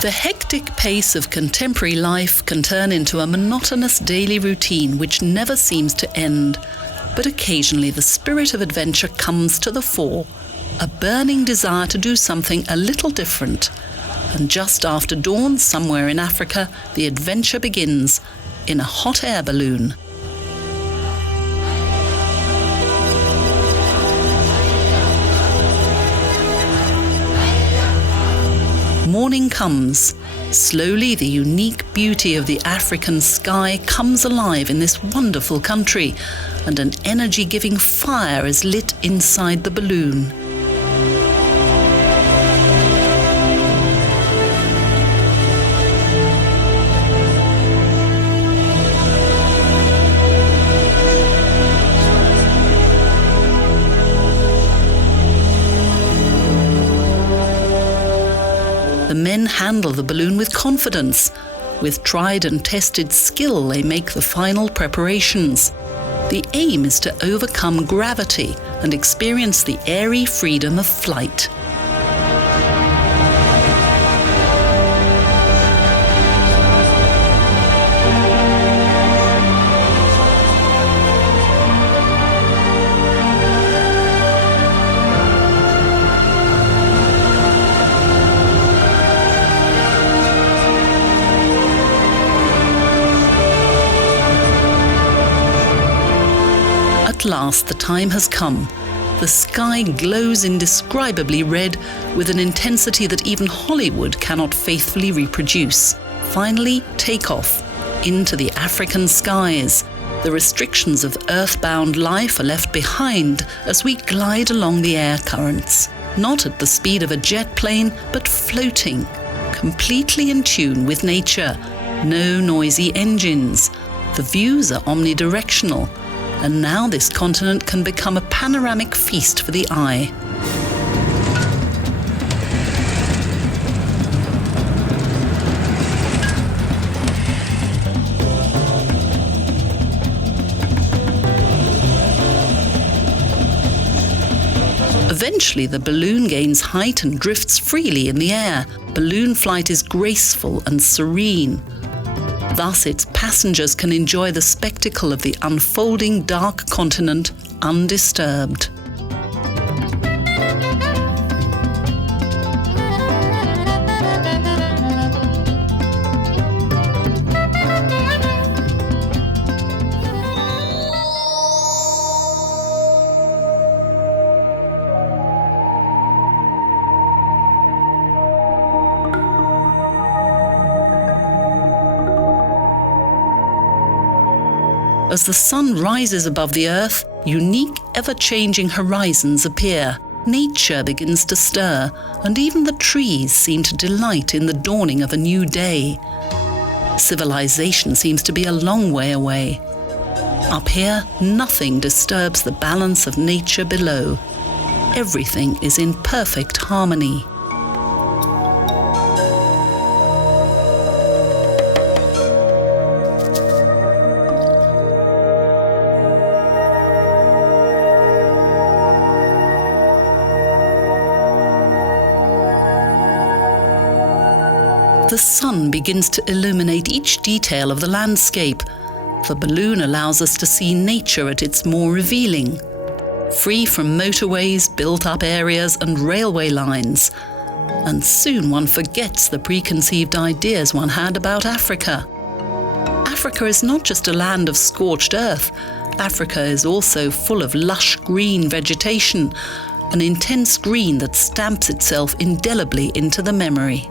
The hectic pace of contemporary life can turn into a monotonous daily routine which never seems to end. But occasionally the spirit of adventure comes to the fore, a burning desire to do something a little different. And just after dawn, somewhere in Africa, the adventure begins in a hot air balloon. Morning comes. Slowly, the unique beauty of the African sky comes alive in this wonderful country, and an energy-giving fire is lit inside the balloon. The men handle the balloon with confidence. With tried and tested skill, they make the final preparations. The aim is to overcome gravity and experience the airy freedom of flight. At last the time has come. The sky glows indescribably red with an intensity that even Hollywood cannot faithfully reproduce. Finally, take off into the African skies. The restrictions of earthbound life are left behind as we glide along the air currents, not at the speed of a jet plane, but floating, completely in tune with nature. No noisy engines. The views are omnidirectional. And now this continent can become a panoramic feast for the eye. Eventually, the balloon gains height and drifts freely in the air. Balloon flight is graceful and serene. Thus, its passengers can enjoy the spectacle of the unfolding dark continent undisturbed. As the sun rises above the earth, unique, ever-changing horizons appear. Nature begins to stir, and even the trees seem to delight in the dawning of a new day. Civilization seems to be a long way away. Up here, nothing disturbs the balance of nature below. Everything is in perfect harmony. The sun begins to illuminate each detail of the landscape. The balloon allows us to see nature at its more revealing. Free from motorways, built-up areas and railway lines. And soon one forgets the preconceived ideas one had about Africa. Africa is not just a land of scorched earth. Africa is also full of lush green vegetation, an intense green that stamps itself indelibly into the memory.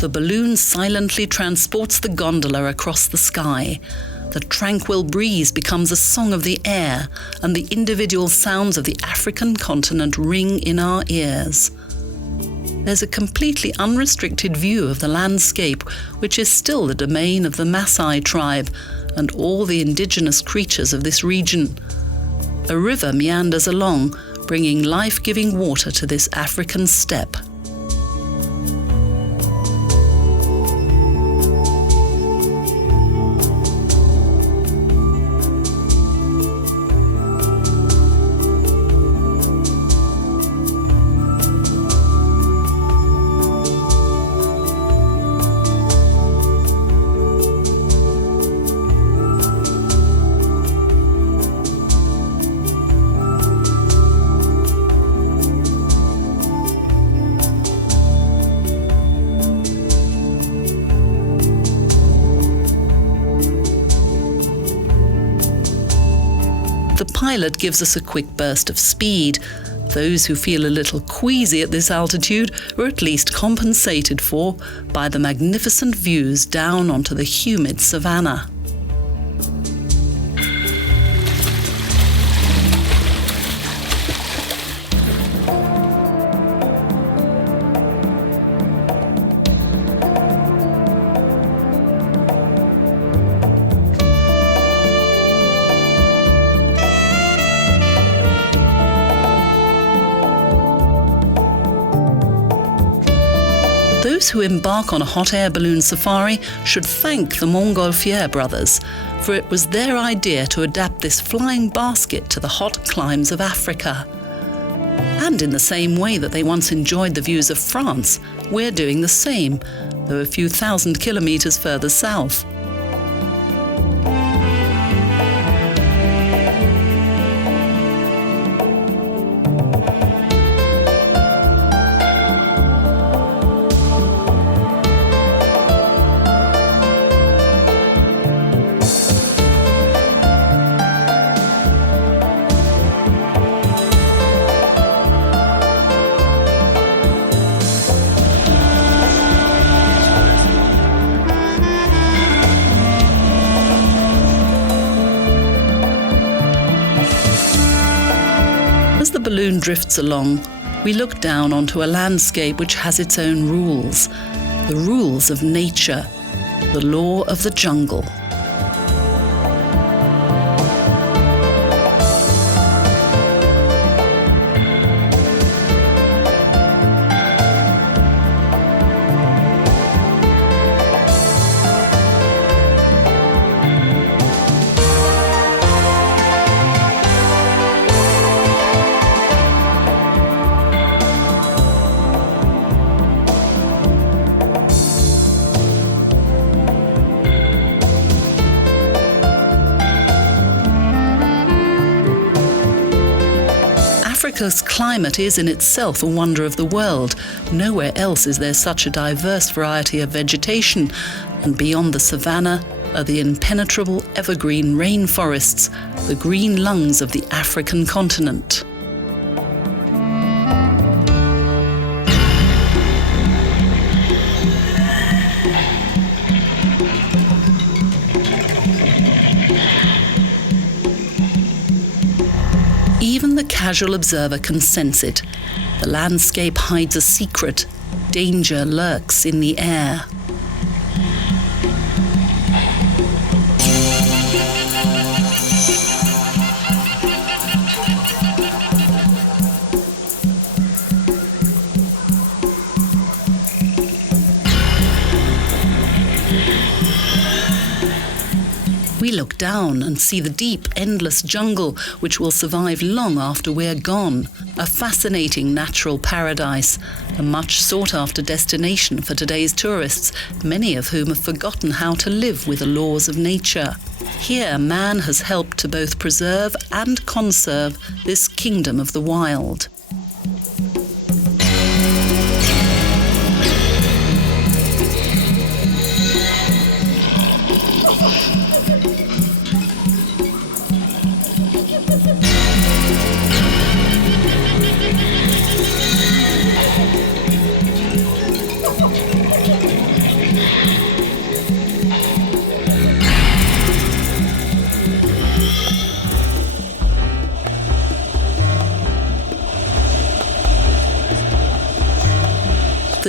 The balloon silently transports the gondola across the sky. The tranquil breeze becomes a song of the air, and the individual sounds of the African continent ring in our ears. there's a completely unrestricted view of the landscape, which is still the domain of the Maasai tribe and all the indigenous creatures of this region. A river meanders along, bringing life-giving water to this African steppe. The pilot gives us a quick burst of speed. Those who feel a little queasy at this altitude are at least compensated for by the magnificent views down onto the humid savannah. Those who embark on a hot air balloon safari should thank the Montgolfier brothers, for it was their idea to adapt this flying basket to the hot climes of Africa. And in the same way that they once enjoyed the views of France, we're doing the same, though a few thousand kilometres further south. As the balloon drifts along, we look down onto a landscape which has its own rules, the rules of nature, the law of the jungle. Africa's climate is in itself a wonder of the world. Nowhere else is there such a diverse variety of vegetation, and beyond the savannah are the impenetrable evergreen rainforests, the green lungs of the African continent. Even the casual observer can sense it. The landscape hides a secret. Danger lurks in the air. We look down and see the deep, endless jungle which will survive long after we're gone. A fascinating natural paradise, a much sought-after destination for today's tourists, many of whom have forgotten how to live with the laws of nature. Here, man has helped to both preserve and conserve this kingdom of the wild.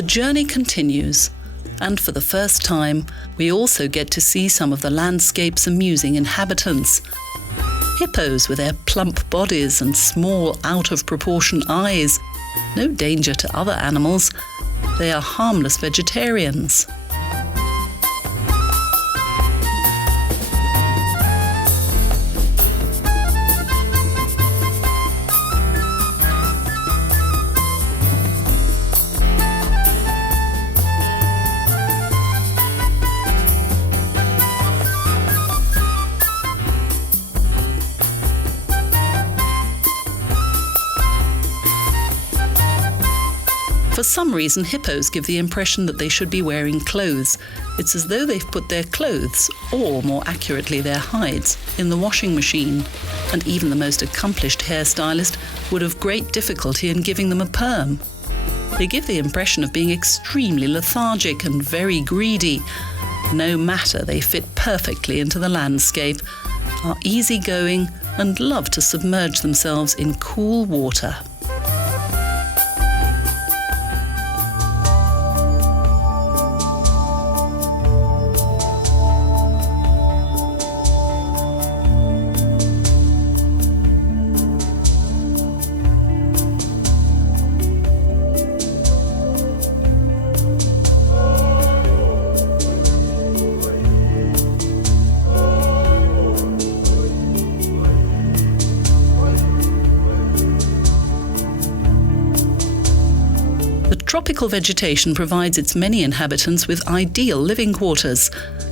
journey continues, and for the first time, we also get to see some of the landscape's amusing inhabitants. Hippos with their plump bodies and small, out-of-proportion eyes. No danger to other animals. They are harmless vegetarians. For some reason, hippos give the impression that they should be wearing clothes. It's as though they've put their clothes, or more accurately their hides, in the washing machine. And even the most accomplished hairstylist would have great difficulty in giving them a perm. They give the impression of being extremely lethargic and very greedy. No matter, they fit perfectly into the landscape, are easygoing and love to submerge themselves in cool water. Tropical vegetation provides its many inhabitants with ideal living quarters.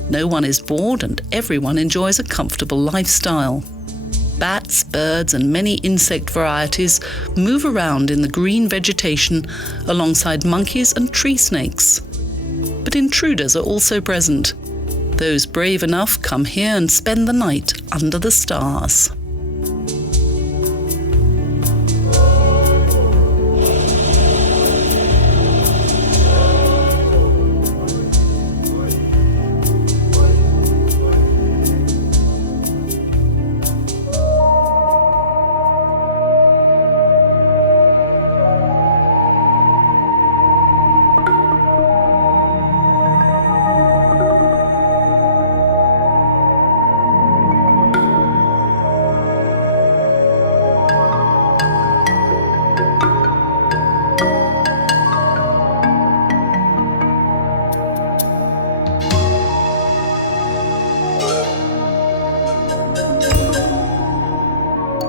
No one is bored and everyone enjoys a comfortable lifestyle. Bats, birds and many insect varieties move around in the green vegetation alongside monkeys and tree snakes. But intruders are also present. Those brave enough come here and spend the night under the stars.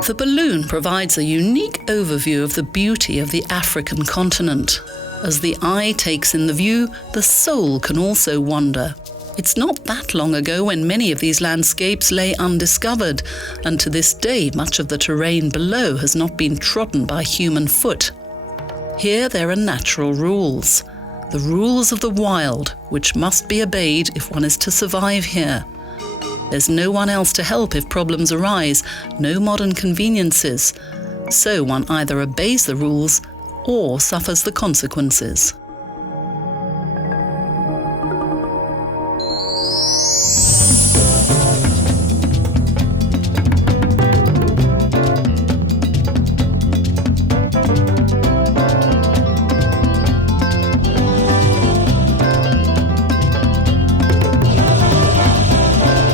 The balloon provides a unique overview of the beauty of the African continent. As the eye takes in the view, the soul can also wander. It's not that long ago when many of these landscapes lay undiscovered, and to this day much of the terrain below has not been trodden by human foot. Here there are natural rules, the rules of the wild, which must be obeyed if one is to survive here. There's no one else to help if problems arise, no modern conveniences. So one either obeys the rules or suffers the consequences.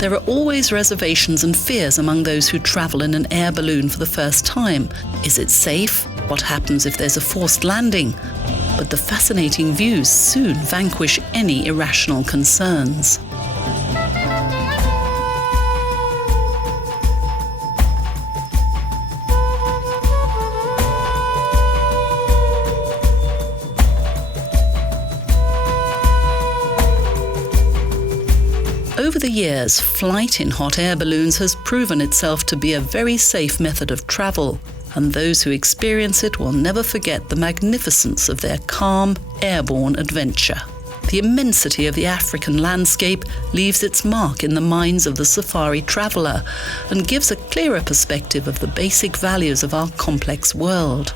There are always reservations and fears among those who travel in an air balloon for the first time. Is it safe? What happens if there's a forced landing? But the fascinating views soon vanquish any irrational concerns. Over the years, flight in hot air balloons has proven itself to be a very safe method of travel, and those who experience it will never forget the magnificence of their calm, airborne adventure. The immensity of the African landscape leaves its mark in the minds of the safari traveller and gives a clearer perspective of the basic values of our complex world.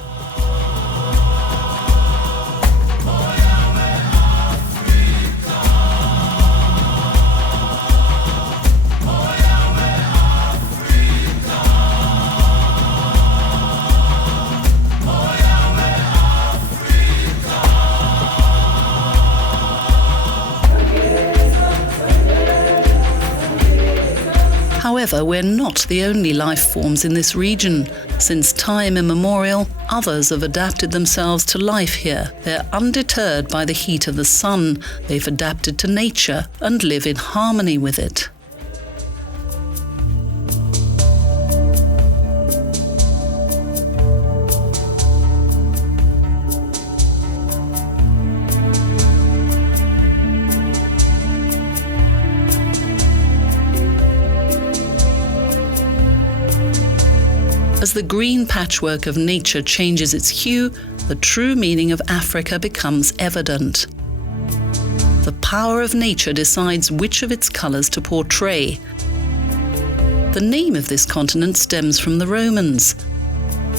However, we're not the only life forms in this region. Since time immemorial, others have adapted themselves to life here. They're undeterred by the heat of the sun. They've adapted to nature and live in harmony with it. As the green patchwork of nature changes its hue, the true meaning of Africa becomes evident. The power of nature decides which of its colours to portray. The name of this continent stems from the Romans.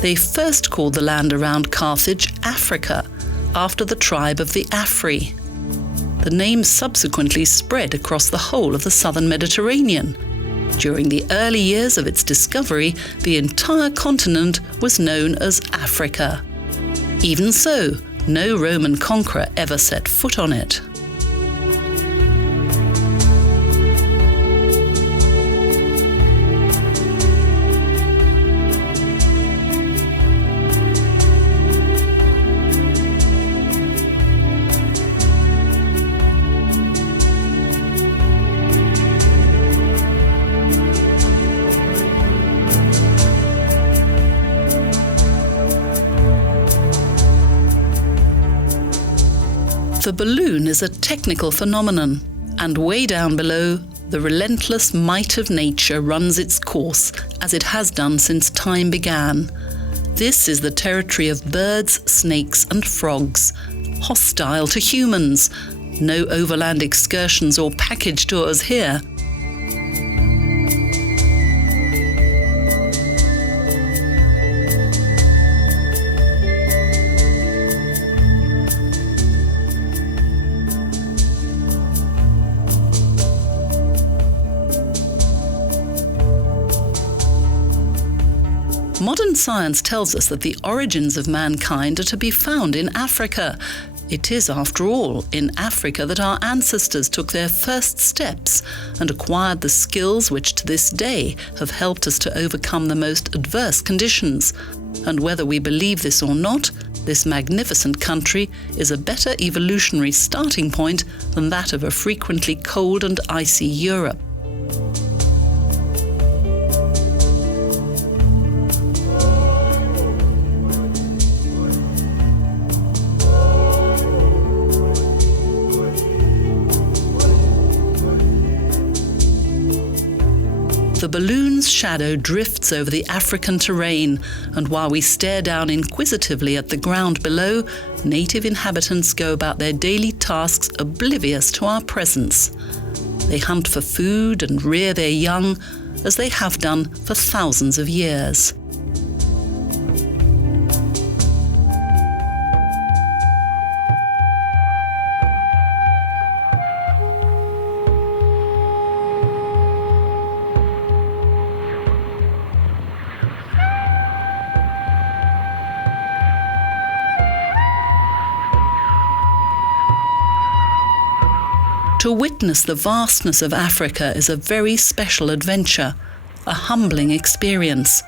They first called the land around Carthage Africa, after the tribe of the Afri. The name subsequently spread across the whole of the southern Mediterranean. During the early years of its discovery, the entire continent was known as Africa. Even so, no Roman conqueror ever set foot on it. The balloon is a technical phenomenon, and way down below, the relentless might of nature runs its course, as it has done since time began. This is the territory of birds, snakes and frogs, hostile to humans. No overland excursions or package tours here. Modern science tells us that the origins of mankind are to be found in Africa. It is, after all, in Africa that our ancestors took their first steps and acquired the skills which to this day have helped us to overcome the most adverse conditions. And whether we believe this or not, this magnificent country is a better evolutionary starting point than that of a frequently cold and icy Europe. The balloon's shadow drifts over the African terrain, and while we stare down inquisitively at the ground below, native inhabitants go about their daily tasks oblivious to our presence. They hunt for food and rear their young, as they have done for thousands of years. To witness the vastness of Africa is a very special adventure, a humbling experience,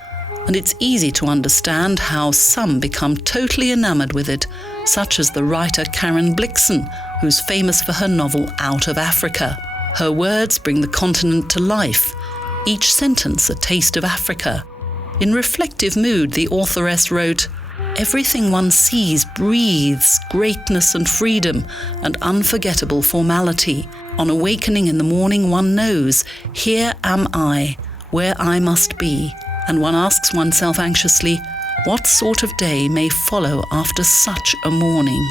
and it's easy to understand how some become totally enamoured with it, such as the writer Karen Blixen, who's famous for her novel Out of Africa. Her words bring the continent to life, each sentence a taste of Africa. In reflective mood, the authoress wrote, "Everything one sees breathes greatness and freedom and unforgettable formality. On awakening in the morning, one knows, here am I, where I must be. And one asks oneself anxiously, what sort of day may follow after such a morning?"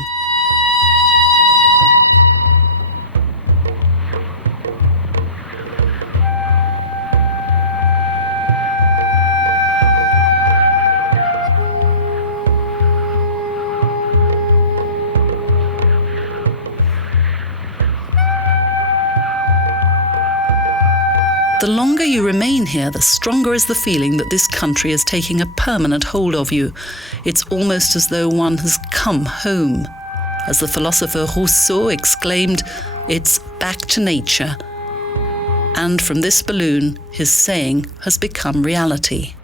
The longer you remain here, the stronger is the feeling that this country is taking a permanent hold of you. It's almost as though one has come home. As the philosopher Rousseau exclaimed, it's back to nature. And from this balloon, his saying has become reality.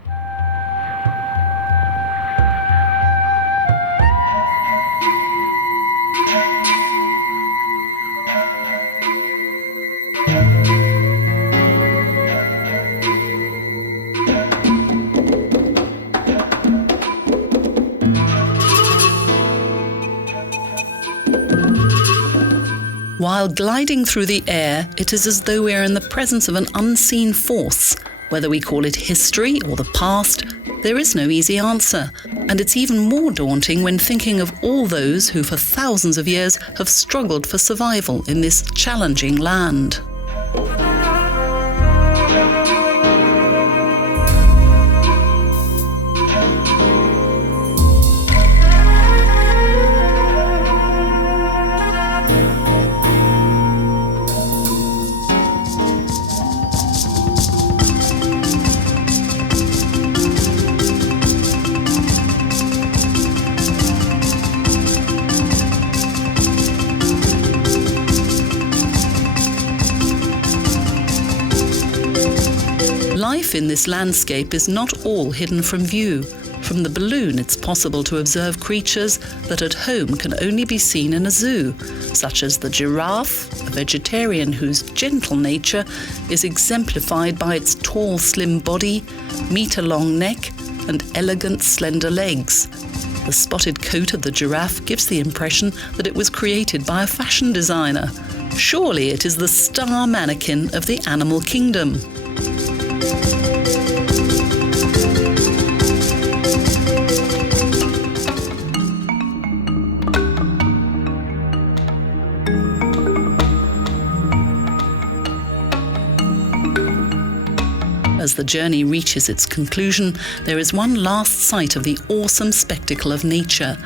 While gliding through the air, it is as though we are in the presence of an unseen force. Whether we call it history or the past, there is no easy answer. And it's even more daunting when thinking of all those who for thousands of years have struggled for survival in this challenging land. Life in this landscape is not all hidden from view. From the balloon, it's possible to observe creatures that at home can only be seen in a zoo, such as the giraffe, a vegetarian whose gentle nature is exemplified by its tall, slim body, metre-long neck, and elegant, slender legs. The spotted coat of the giraffe gives the impression that it was created by a fashion designer. Surely it is the star mannequin of the animal kingdom. As the journey reaches its conclusion, there is one last sight of the awesome spectacle of nature.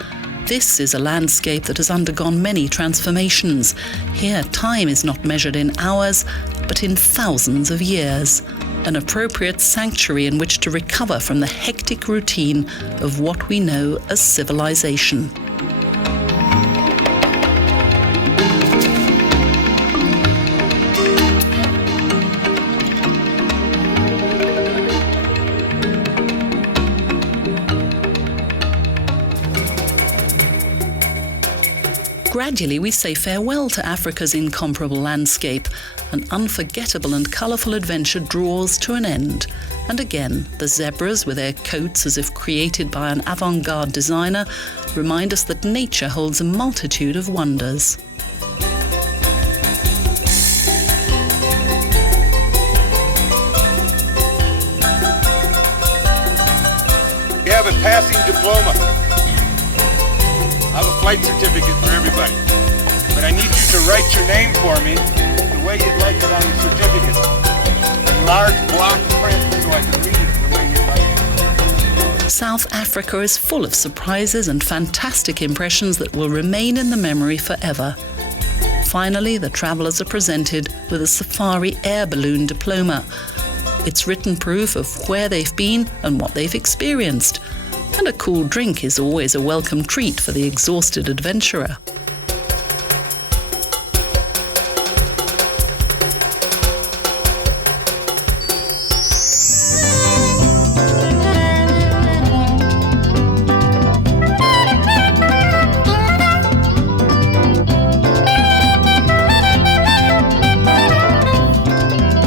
This is a landscape that has undergone many transformations. Here, time is not measured in hours, but in thousands of years. An appropriate sanctuary in which to recover from the hectic routine of what we know as civilization. Gradually, we say farewell to Africa's incomparable landscape. An unforgettable and colourful adventure draws to an end. And again, the zebras, with their coats as if created by an avant-garde designer, remind us that nature holds a multitude of wonders. You have a passing diploma. I have a flight certificate for everybody. But I need you to write your name for me the way you'd like it on the certificate. In large block print so I can read it the way you'd like it. South Africa is full of surprises and fantastic impressions that will remain in the memory forever. Finally, the travellers are presented with a safari air balloon diploma. It's written proof of where they've been and what they've experienced. And a cool drink is always a welcome treat for the exhausted adventurer.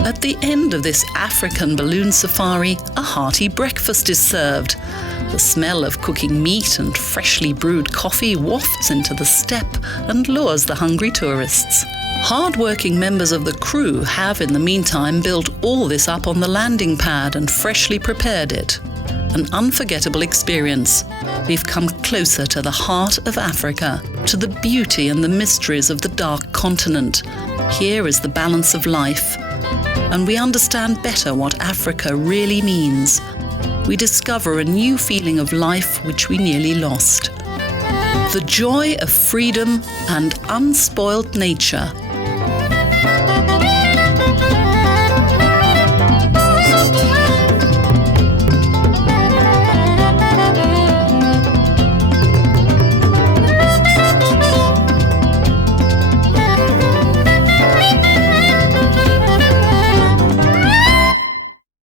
At the end of this African balloon safari, a hearty breakfast is served. The smell of cooking meat and freshly brewed coffee wafts into the steppe and lures the hungry tourists. Hard-working members of the crew have, in the meantime, built all this up on the landing pad and freshly prepared it. An unforgettable experience. We've come closer to the heart of Africa, to the beauty and the mysteries of the dark continent. Here is the balance of life. And we understand better what Africa really means. We discover a new feeling of life which we nearly lost. The joy of freedom and unspoiled nature